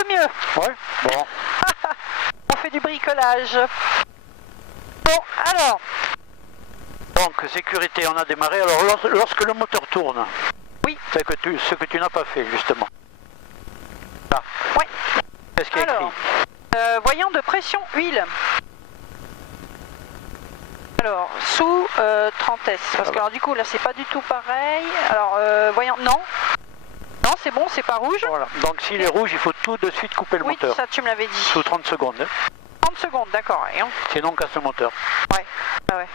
peu mieux. Ouais, bon. On fait du bricolage. Bon, alors. Donc, sécurité, on a démarré. Alors, lorsque le moteur tourne, oui, c'est ce que tu n'as pas fait, justement. Là. Oui. Qu'est-ce qu'il y a écrit? Voyant de pression huile. Alors, sous 30S. Parce que alors, du coup, là, c'est pas du tout pareil. Alors, voyant, non. Non, c'est bon, c'est pas rouge. Voilà. Donc, s'il est rouge, il faut tout de suite couper le moteur. Oui, ça, tu me l'avais dit. Sous 30 secondes. 30 secondes, d'accord. Sinon, on casse le moteur. Ouais. Ah ouais.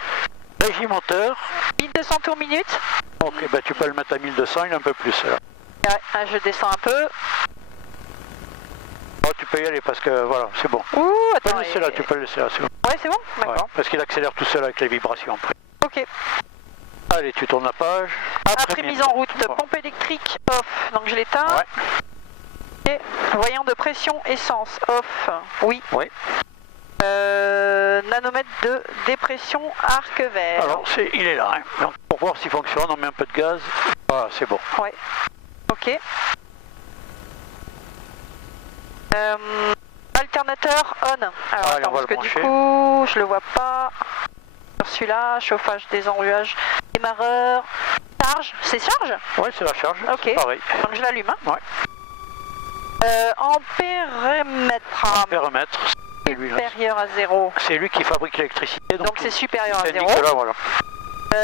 Régie moteur. 1200 tours minute. Ok, bah tu peux le mettre à 1200, il est un peu plus. Alors. Ouais, je descends un peu. Oh, tu peux y aller parce que voilà, c'est bon. Ouh, attends. Tu peux le laisser là, tu peux le laisser là, c'est bon. Ouais, c'est bon. D'accord. Ouais, parce qu'il accélère tout seul avec les vibrations après. Ok. Allez, tu tournes la page. Après mise en route, pompe électrique off. Donc je l'éteins. Ouais. Et voyant de pression essence off. Oui. Oui. Nanomètre de dépression arc vert. Alors, il est là. Hein. Donc, pour voir s'il fonctionne, on met un peu de gaz. Voilà, c'est bon. Ouais. Ok. Alternateur on. Alors, attends, parce que du coup, je le vois pas. Sur celui-là, chauffage, désenrhuage, démarreur, charge. C'est charge? Oui, c'est la charge. Ok. Pareil. Donc je l'allume. Hein. Ouais. Ampéromètre. Ampéromètre. Supérieur à 0. C'est lui qui fabrique l'électricité. Donc c'est supérieur à 0. Là, voilà.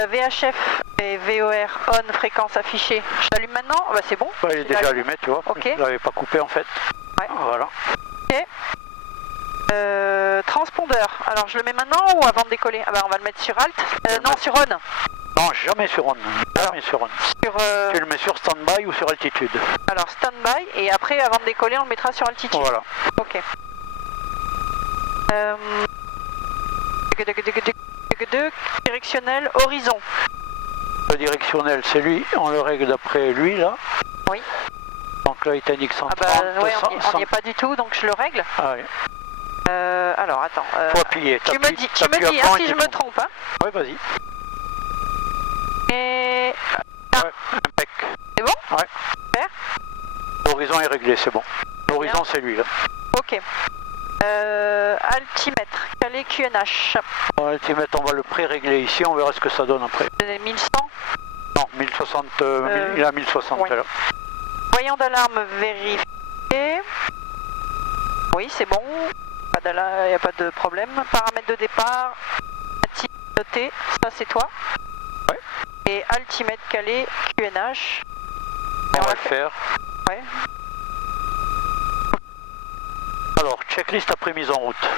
VHF et VOR on, fréquence affichée. Je l'allume maintenant? Bah, c'est bon. Ouais, il est déjà allumé, tu vois. Ok. Je l'avais pas coupé en fait. Ouais. Voilà. Ok. Transpondeur. Alors je le mets maintenant ou avant de décoller? Ah bah on va le mettre sur Alt. Non, sur On. Non, jamais sur On. Jamais sur On. Tu le mets sur Standby ou sur Altitude. Alors Standby et après avant de décoller on le mettra sur Altitude. Voilà. Ok. Directionnel horizon. Le directionnel, c'est lui, on le règle d'après lui là. Oui. Donc là il t'indique 130. Ah bah ouais, on n'y est pas du tout, donc je le règle. Ah oui. Alors attends. Faut appuyer. Tu me dis hein, si je me trompe. Hein. Oui, vas-y. Et... Ouais, impec. C'est bon? Ouais. Super. L'horizon est réglé, c'est bon. L'horizon c'est lui là. Ok. Altimètre, calé QNH. Altimètre, on va le pré-régler ici, on verra ce que ça donne après. 1100? Non, 1060, il a 1060 ouais. là. Voyant d'alarme vérifié. Oui, c'est bon. Il n'y a pas de problème. Paramètres de départ. Noté, ça c'est toi. Ouais. Et altimètre calé QNH. On va le faire. Ouais. Alors, checklist après mise en route.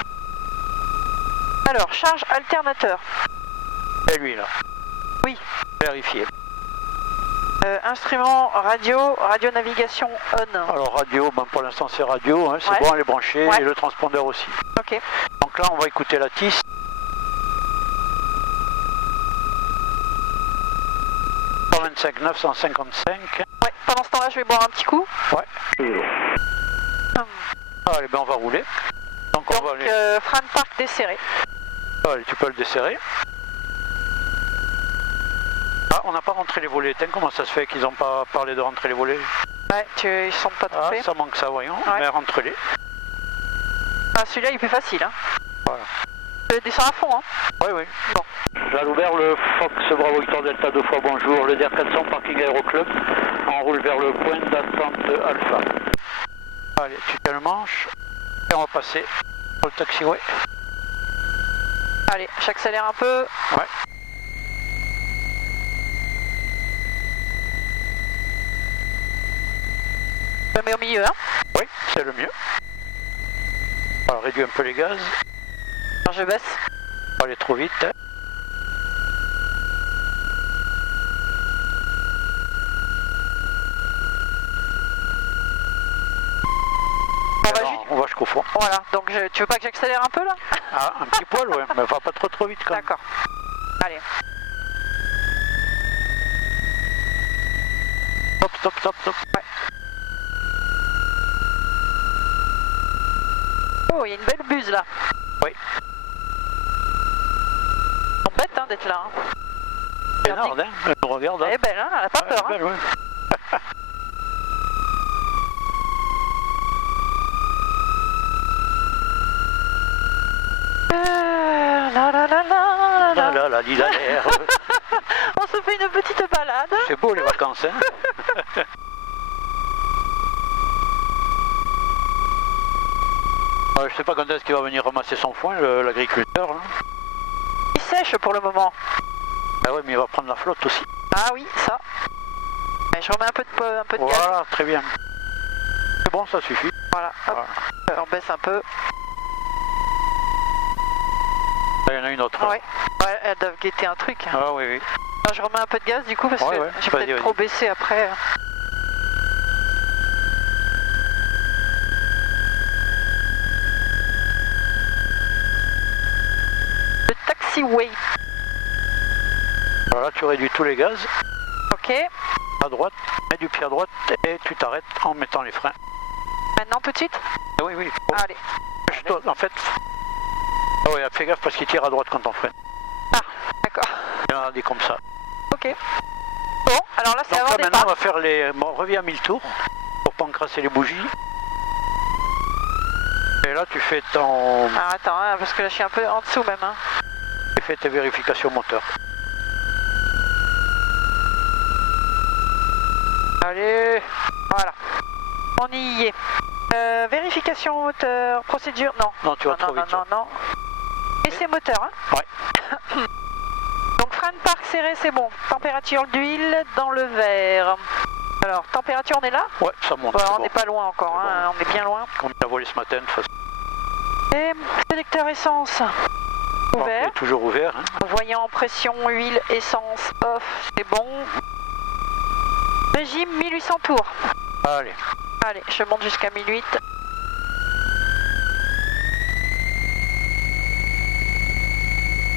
Alors, charge alternateur. Et lui là. Oui. Vérifier. Instrument radio, radio-navigation on. Alors radio, ben pour l'instant c'est radio, hein, c'est ouais. bon, elle est branchée, ouais. Et le transpondeur aussi. Ok. Donc là on va écouter la TIS. 125 955. Ouais, pendant ce temps-là je vais boire un petit coup. Ouais. Allez, ben on va rouler. Donc on va aller... frein de parc desserré. Allez, tu peux le desserrer. Ah, on n'a pas rentré les volets. Tiens, comment ça se fait qu'ils n'ont pas parlé de rentrer les volets? Ouais, ils sont pas trop faits. Ça manque ça, voyons. Ouais. Mais rentre-les. Ah, celui-là il est plus facile. Hein. Voilà. Je descends à fond. Hein. Oui, oui. Bon. Là, ouvert le Fox Bravo Victor Delta 2 fois bonjour. Le DR400 parking Aéroclub. On roule vers le point d'attente Alpha. Allez, tu tiens le manche. Et on va passer au taxiway. Allez, j'accélère un peu. Ouais. Je me mets au milieu, hein. Oui, c'est le mieux. On va réduire un peu les gaz. Alors je baisse. Pas aller trop vite. Hein. On va jusqu'au fond. Voilà, donc tu veux pas que j'accélère un peu là? Ah, un petit poil, ouais, mais va pas trop vite quand même. D'accord. Allez. Top. Ouais. Oh, il y a une belle buse là. Oui. C'est bête hein, d'être là. Hein. Regarde, hein, elle nous regarde. Hein. Elle est belle, hein, elle a pas peur. Elle est belle, hein. ouais. La la la la la. Là, l'île à l'air. On se fait une petite balade. C'est beau les vacances, hein. Je sais pas quand est-ce qu'il va venir ramasser son foin, l'agriculteur. Hein. Il sèche pour le moment. Ah ouais, mais il va prendre la flotte aussi. Ah oui, ça. Mais je remets un peu de gaz. Voilà, très bien. C'est bon, ça suffit. Voilà, hop. On baisse un peu. Là, il y en a une autre. Ouais, ouais, elles doivent guetter un truc. Ah oui, oui. Je remets un peu de gaz du coup parce Ouais, que ouais, j'ai vas-y, peut-être vas-y. trop baissé après. Le taxiway. Alors là, tu réduis tous les gaz. Ok. À droite, mets du pied à droite et tu t'arrêtes en mettant les freins. Maintenant tout de suite. Ah oui, oui. Bon. Allez. En fait, ah oui, fais gaffe parce qu'il tire à droite quand on freine. Ah, d'accord. Il y en a des comme ça. Ok. Bon, alors là c'est Donc avant là, maintenant, départ. on va faire les... Bon, on revient à 1000 tours pour pas encrasser les bougies. Et là, tu fais ton... Alors attends, hein, parce que là je suis un peu en dessous même. Hein. Tu fais tes vérifications moteur. Allez, voilà. On y est. Vérification moteur, procédure, non. Non, tu vas non, trop non, vite. non, non. Essai moteur, hein. Ouais. Donc frein de parc serré, c'est bon. Température d'huile dans le verre. Alors, température, on est là? Ouais, ça monte. Voilà, c'est on bon. n'est pas loin encore, C'est hein, on est bien loin. Comme il a volé ce matin, de toute façon. Et sélecteur essence ouvert. Ok, toujours ouvert. Hein. Voyant pression, huile, essence, off, c'est bon. Régime 1800 tours. Allez. Allez, je monte jusqu'à 1008.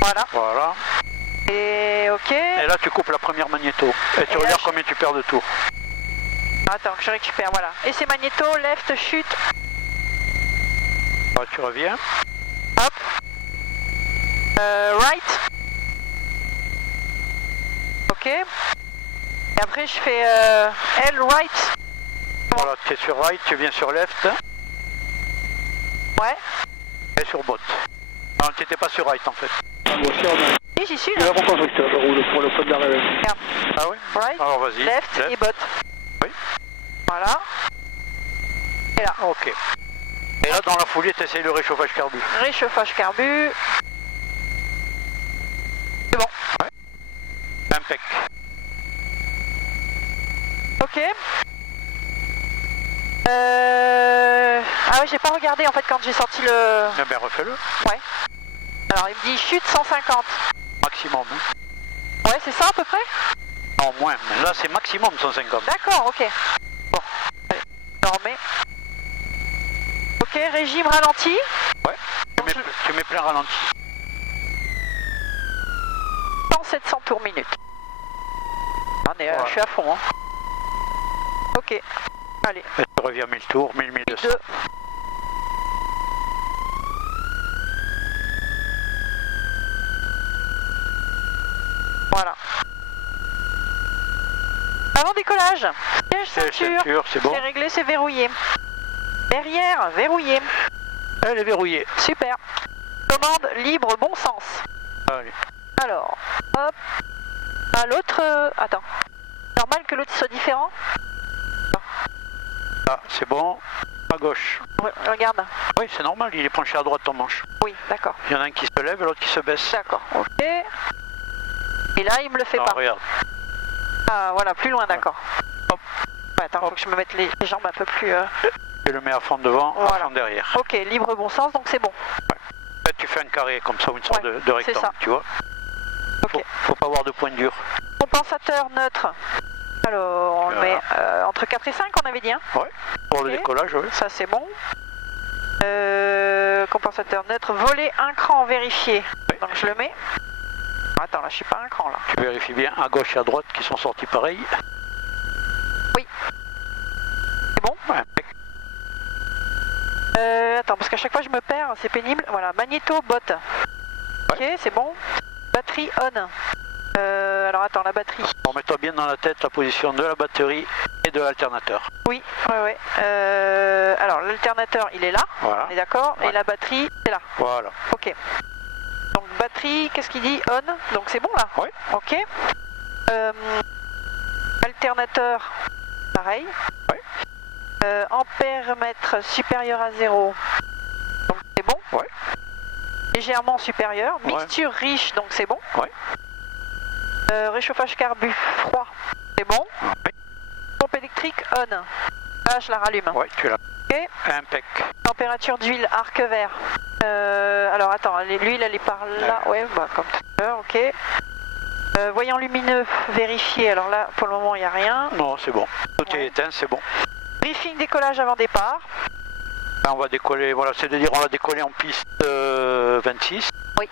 Voilà. Voilà. Et ok. Et là, tu coupes la première magnéto. Et tu là, regardes je- combien tu perds de tours. Attends, que je récupère, voilà. Et c'est magnéto, left, chute. Là, tu reviens. Hop. Right. Ok. Et après, je fais L, right. Voilà, tu es sur right, tu viens sur left Ouais. et sur bot. Non, tu n'étais pas sur right en fait. Et j'y suis là. Pour le code d'arrêt. Ah oui. Right, Alors vas-y. left et bot. Oui. Voilà. Et là, Ok. Et là, dans la foulée, tu essayes le réchauffage carbu. réchauffage carbu. C'est bon. Impec. Ok. Ah oui, j'ai pas regardé en fait quand j'ai sorti le... Eh bien, refais-le. Ouais. Alors il me dit chute 150. Maximum. Hein. Ouais, c'est ça à peu près? Non, moins. Mais là, c'est maximum 150. D'accord, ok. Bon, allez, je remets. Ok, régime ralenti. Ouais. Tu mets plein ralenti. 700 tours minute. Voilà. Je suis à fond. Hein. Ok, allez, Et tu reviens à 1000 tours, 1000, 1200. 2. Voilà. Avant décollage, siège ceinture, C'est bon. c'est réglé, c'est verrouillé. Derrière, verrouillé. Elle est verrouillée. Super. Commande libre, bon sens. Allez. Alors, hop. À l'autre... attends. Normal que l'autre soit différent? Ah, c'est bon. À gauche. Regarde. Oui, c'est normal, il est penché à droite ton manche. Oui, d'accord. Il y en a un qui se lève et l'autre qui se baisse. D'accord, ok. Et là, il me le fait Non, pas. regarde. Ah, voilà, plus loin, d'accord. Hop. Ouais, attends, faut que je me mette les jambes un peu plus... Tu le mets à fond devant, à Voilà. fond derrière. Ok, libre bon sens, donc c'est bon. En fait, tu fais un carré comme ça, ou une sorte Ouais, de rectangle, ça. tu vois. Ok. Faut pas avoir de point dur. Compensateur neutre. Alors, on le Voilà. met entre 4 et 5, on avait dit, hein? Ouais. Pour le Ok. décollage, oui. Ça, c'est bon. Compensateur neutre, volet un cran vérifié. Oui. Donc, je le mets. Attends, là, je suis pas un cran, là. Tu vérifies bien à gauche et à droite qui sont sortis pareil. C'est bon? Ouais, impec. Attends, parce qu'à chaque fois, je me perds, c'est pénible. Voilà, magnéto, bot. Ok, c'est bon. Batterie on. Alors, attends, la batterie. Bon, mets-toi bien dans la tête la position de la batterie et de l'alternateur. Oui, ouais. Alors l'alternateur il est là, Voilà. on est d'accord, Ouais. et la batterie c'est là. Voilà. Ok. Donc batterie, qu'est-ce qu'il dit? On. Donc c'est bon là? Oui. Ok. Alternateur, pareil. Oui. Ampèremètre supérieur à 0. Donc c'est bon. Oui. Légèrement supérieur. Ouais. Mixture riche, donc c'est bon. Oui. Réchauffage carbu froid, c'est bon. Oui. Pompe électrique on. Là je la rallume. Oui, tu l'as. Ok. Impec. Température d'huile arc vert. Alors attends, l'huile elle est par là. Ouais, bah, comme tout à l'heure, ok. Voyant lumineux, vérifier. Alors là, pour le moment, il n'y a rien. Non, c'est bon. Tout Ouais. est éteint, c'est bon. Briefing décollage avant départ. Là, on va décoller, voilà, c'est-à-dire on va décoller en piste 26. Oui.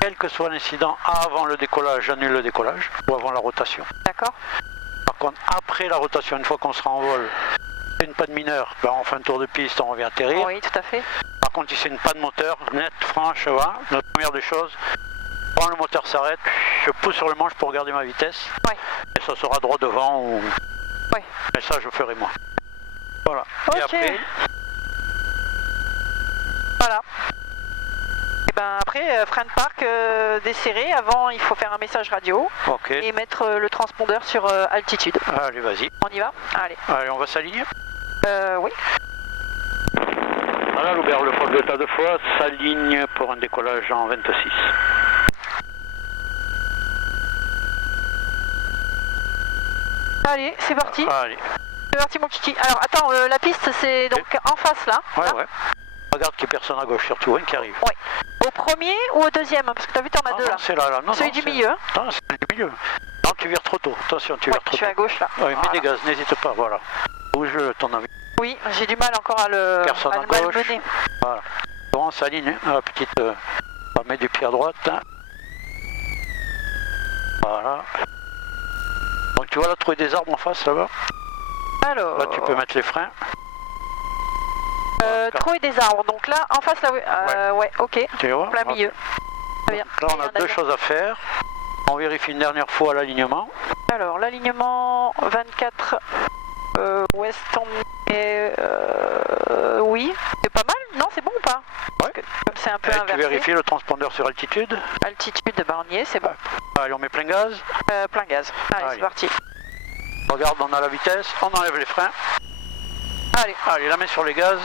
Quel que soit l'incident avant le décollage, j'annule le décollage, ou avant la rotation. D'accord. Par contre, après la rotation, une fois qu'on sera en vol, c'est une panne mineure, ben, on fait un tour de piste, on revient atterrir. Oui, tout à fait. Par contre, si c'est une panne moteur, nette, franche, voilà, la première des choses, quand le moteur s'arrête, je pousse sur le manche pour garder ma vitesse. Ouais. Et ça sera droit devant ou... Ouais. Mais ça, je ferai moi. Voilà. Ok. Et après, Voilà. Et ben après, frein de parc desserré. Avant, il faut faire un message radio ok. et mettre le transpondeur sur altitude. Allez, vas-y. On y va? Allez. Allez, on va s'aligner. Oui. Voilà, Loubert, le Fox Delta 2 fois s'aligne pour un décollage en 26. Allez, c'est parti. Allez. C'est parti mon kiki. Alors attends, la piste c'est donc en face là. Ouais, Là. ouais. Regarde qu'il n'y ait personne à gauche, surtout, hein, qui arrive. Ouais. Au premier ou au deuxième? Parce que t'as vu, t'en as Ah, deux non, là. c'est là, là. Non, Celui non, du c'est- milieu. Non, c'est celui du milieu. Non, tu vires trop tôt. Attention, tu Ouais, vires je trop suis tôt. à gauche là. Ouais, mets Voilà. des gaz, n'hésite pas, voilà. Bouge ton avis. Oui, j'ai du mal encore à le, Personne à à le gauche. malmener. Voilà. On s'aligne, hein, la petite... on va mettre du pied à droite. Hein. Voilà. Donc tu vois là, trouver des arbres en face, là-bas. Alors, Là, tu peux mettre les freins. trouver des arbres. Donc là, en face là, oui. Ouais, ok. Tu vois Plein milieu. Très bien. Là, on Et a en deux avant. choses à faire. On vérifie une dernière fois l'alignement. Alors, l'alignement 24 ouest on est... oui, c'est pas mal. Non, c'est bon ou pas? Ouais. Comme c'est un peu Et tu inversé. vérifies le transpondeur sur altitude. Altitude, bah on y est, c'est bon. Allez, on met plein gaz. Plein gaz. Allez, Allez. c'est parti. Regarde, on a la vitesse. On enlève les freins. Allez. Allez, la main sur les gaz.